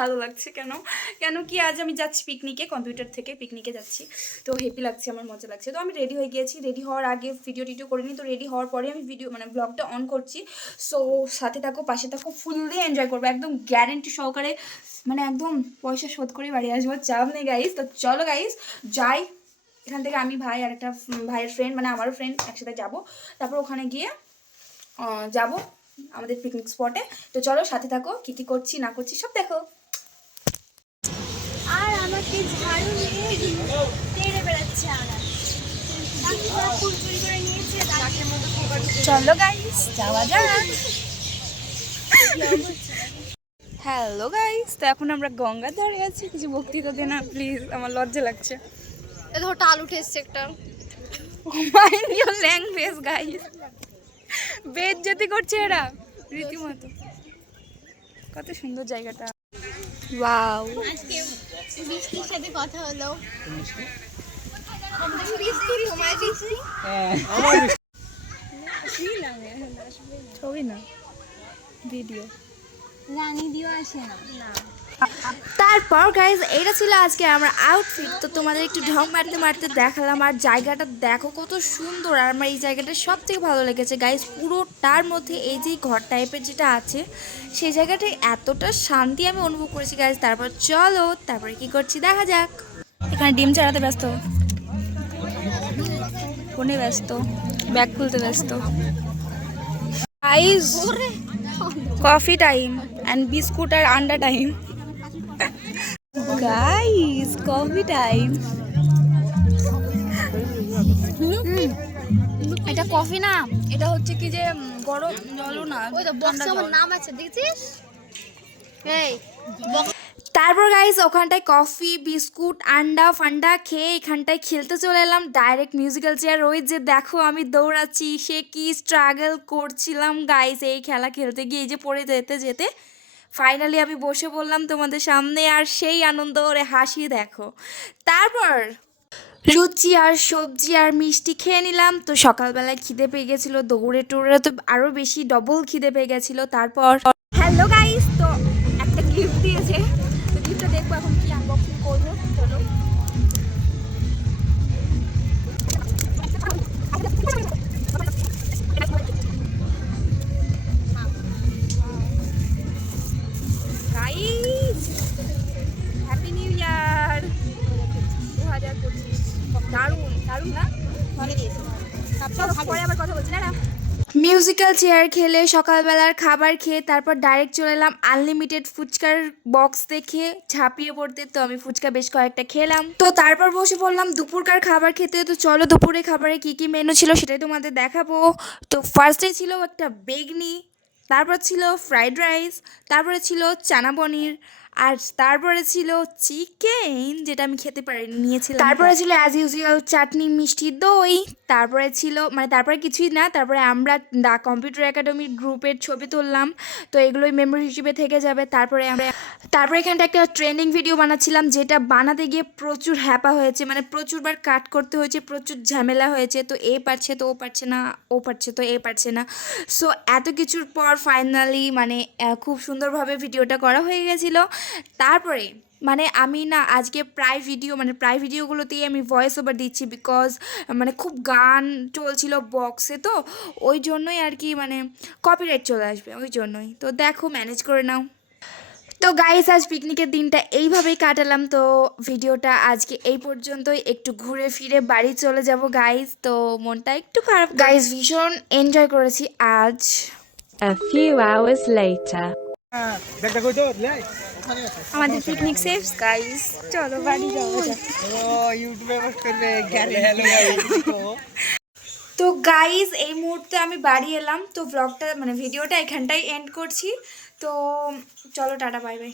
ভালো লাগছে। কেন কেন কি আজ আমি যাচ্ছি পিকনিকে, কম্পিউটার থেকে পিকনিকে যাচ্ছি, তো হ্যাপি লাগছে, আমার মজা লাগছে। তো আমি রেডি হয়ে গিয়েছি, রেডি হওয়ার আগে ভিডিও টিডিও করিনি, তো রেডি হওয়ার পরে আমি ভিডিও মানে ব্লগটা অন করছি। সো সাথে থাকো, পাশে থাকো, ফুললি এনজয় করবো একদম গ্যারেন্টি সহকারে, মানে একদম পয়সা শোধ করে বাড়ি আসবো, চাপ নেই গাইস। তো চলো গাইস যাই, এখান থেকে আমি ভাই আর একটা ভাইয়ের ফ্রেন্ড মানে আমারও ফ্রেন্ড একসাথে যাব, তারপর ওখানে গিয়ে যাব আমাদের পিকনিক স্পটে। তো চলো সাথে থাকো, কি কি করছি না করছি সব দেখো। আর আমাকে ঝাড়ু নিয়ে তেড়ে বেড়াচ্ছে আনাজ, ফুল চুরি করে নিয়েছে। চলো গাইস যাওয়া যাক। হ্যালো গাইস, তো এখন আমরা গঙ্গার ধারে আছি, কিছু বক্তৃতা দে না প্লিজ, আমার লজ্জা লাগছে। দেখো টাল উঠে এসছে একটা। মাইন্ড ইওর ল্যাঙ্গুয়েজ গাইস, বেইজ্জতি করছে এরা রীতিমতো। কত সুন্দর জায়গাটা, ওয়াও। আজকে বৃষ্টির সাথে কথা হলো। ছবি না ভিডিও, রানী দিও আসে না। তারপর গাইজ এটা ছিল আজকে আমার আউটফিট। তো তোমাদের একটু ঢং মারতে মারতে দেখালাম, আর জায়গাটা দেখো কত সুন্দর। আর আমার এই জায়গাটা সব থেকে ভালো লেগেছে গাইজ, পুরোটার মধ্যে এই যে ঘর টাইপের যেটা আছে সেই জায়গাটায় এতটা শান্তি আমি অনুভব করেছি গাইজ। তারপর চলো তারপরে কি করছি দেখা যাক। এখানে ডিম ছাড়াতে ব্যস্ত, ফোনে ব্যস্ত, ব্যাগ খুলতে ব্যস্ত। Guys coffee time and biscuit আর আন্ডা টাইম। Guys coffee time. এটা কফি না, এটা হচ্ছে কি যে গরম জলও না, ওই তো বক্সে আমার নাম আছে দেখছিস? এই তারপর গাইস ওখানটায় কফি বিস্কুট আন্ডা ফান্ডা খেয়ে এখানটায় খেলতে চলে এলাম ডাইরেক্ট মিউজিক্যাল চেয়ার। ওই যে দেখো আমি দৌড়াচ্ছি, সে কি স্ট্রাগল করছিলাম গাইস এই খেলা খেলতে গিয়ে, এই যে পড়ে যেতে যেতে ফাইনালি আমি বসে বললাম তোমাদের সামনে, আর সেই আনন্দ ওরে হাসি দেখো। তারপর লুচি আর সবজি আর মিষ্টি খেয়ে নিলাম। তো সকালবেলায় খিদে পেয়ে গেছিলো, দৌড়ে টোড়ে তো আরও বেশি ডবল খিদে পেয়ে গেছিলো। তারপর হ্যালো গাইস, তো একটা গিফট দিয়েছে, তো গিফটটা দেখবো এখন কি আনবক্সিং করবো। চলো গাইস, হ্যাপি নিউ ইয়ার 2025। দারুণ দারুণ না, ভালো দিয়েছে। পরে আবার কথা বলছি না। মিউজিক্যাল চেয়ার খেলে সকালবেলার খাবার খেয়ে তারপর ডাইরেক্ট চলে এলাম আনলিমিটেড ফুচকার বক্স দেখে ঝাঁপিয়ে পড়তে। তো আমি ফুচকা বেশ কয়েকটা খেলাম, তো তারপর বসে পড়লাম দুপুরকার খাবার খেতে। তো চলো দুপুরে খাবারে কি কি মেনু ছিল সেটাই তোমাদের দেখাবো। তো ফার্স্টে ছিল একটা বেগনি, তারপর ছিল ফ্রাইড রাইস, তারপরে ছিল চানা পনির, আর তারপরে ছিল চিকেন যেটা আমি খেতে পারিনি, নিয়েছিলাম। তারপরে ছিল অ্যাজ ইউজুয়াল চাটনি মিষ্টি দই। তারপরে ছিল মানে তারপরে কিছুই না, তারপরে আমরা দ্য কম্পিউটার একাডেমির গ্রুপের ছবি তুললাম, তো এগুলোই মেমোরি হিসেবে থেকে যাবে। তারপরে এখানটা একটা ট্রেন্ডিং ভিডিও বানাচ্ছিলাম, যেটা বানাতে গিয়ে প্রচুর হ্যাপা হয়েছে, মানে প্রচুরবার কাট করতে হয়েছে, প্রচুর ঝামেলা হয়েছে। তো এ পারছে তো ও পারছে না, ও পারছে তো এ পারছে না। সো এত কিছুর পর ফাইনালি মানে খুব সুন্দরভাবে ভিডিওটা করা হয়ে গেছিলো। তারপরে মানে আমি না আজকে প্রায় ভিডিওগুলোতেই আমি ভয়েস ওভার দিচ্ছি, বিকজ মানে খুব গান চলছিল বক্সে, তো ওই জন্যই আর কি মানে কপিরাইট চলে আসবে, ওই জন্যই। তো দেখো ম্যানেজ করে নাও। তো গাইস আজ পিকনিকের দিনটা এইভাবেই কাটালাম। তো ভিডিওটা আজকে এই পর্যন্তই, একটু ঘুরে ফিরে বাড়ি চলে যাব গাইস। তো মনটা একটু খারাপ গাইস, ভীষণ এনজয় করেছি আজ। A few hours later. আমাদের পিকনিক শেষ গাইস, চলো বাড়ি যাওয়া যাক। তো গাইস এই মুহূর্তে আমি বাড়ি এলাম, তো ব্লগটা মানে ভিডিওটা এখানটাই এন্ড করছি। তো চলো টাটা বাই বাই।